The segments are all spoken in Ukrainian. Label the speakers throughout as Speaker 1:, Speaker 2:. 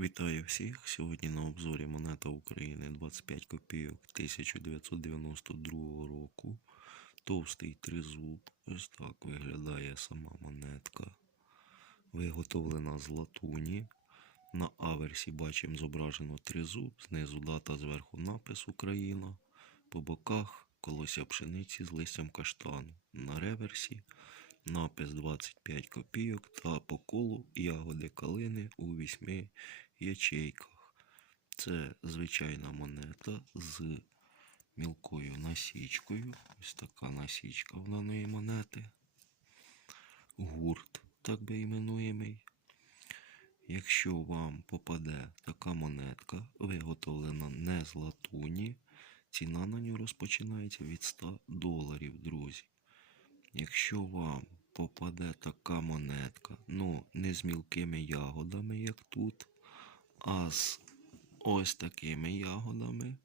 Speaker 1: Вітаю всіх! Сьогодні на обзорі монета України 25 копійок 1992 року. Товстий тризуб. Ось так виглядає сама монетка. Виготовлена з латуні. На аверсі бачимо зображено тризуб, знизу дата, зверху напис Україна. По боках колося пшениці з листям каштану. На реверсі напис 25 копійок та по колу ягоди калини у вісьми ячейках. Це звичайна монета з мілкою насічкою. Ось така насічка в даної монети. Гурт, так би іменуємий. Якщо вам попаде така монетка, виготовлена не з латуні, ціна на нього розпочинається від 100 доларів, друзі. Якщо вам попаде така монетка, ну не з мілкими ягодами, як тут, а з ось такими ягодами,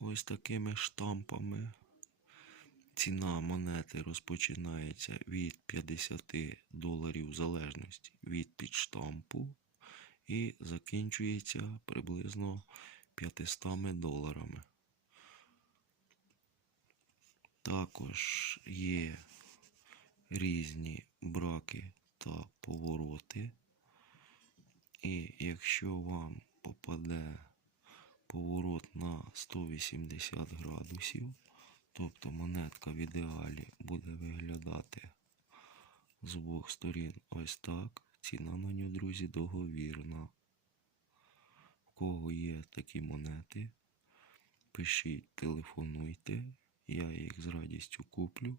Speaker 1: ось такими штампами. Ціна монети розпочинається від 50 доларів в залежності від підштампу і закінчується приблизно 500 доларами. Також є різні браки та повороти. І якщо вам попаде поворот на 180 градусів, тобто монетка в ідеалі буде виглядати з обох сторін ось так, ціна на нього, друзі, договірна. В кого є такі монети, пишіть, телефонуйте, я їх з радістю куплю.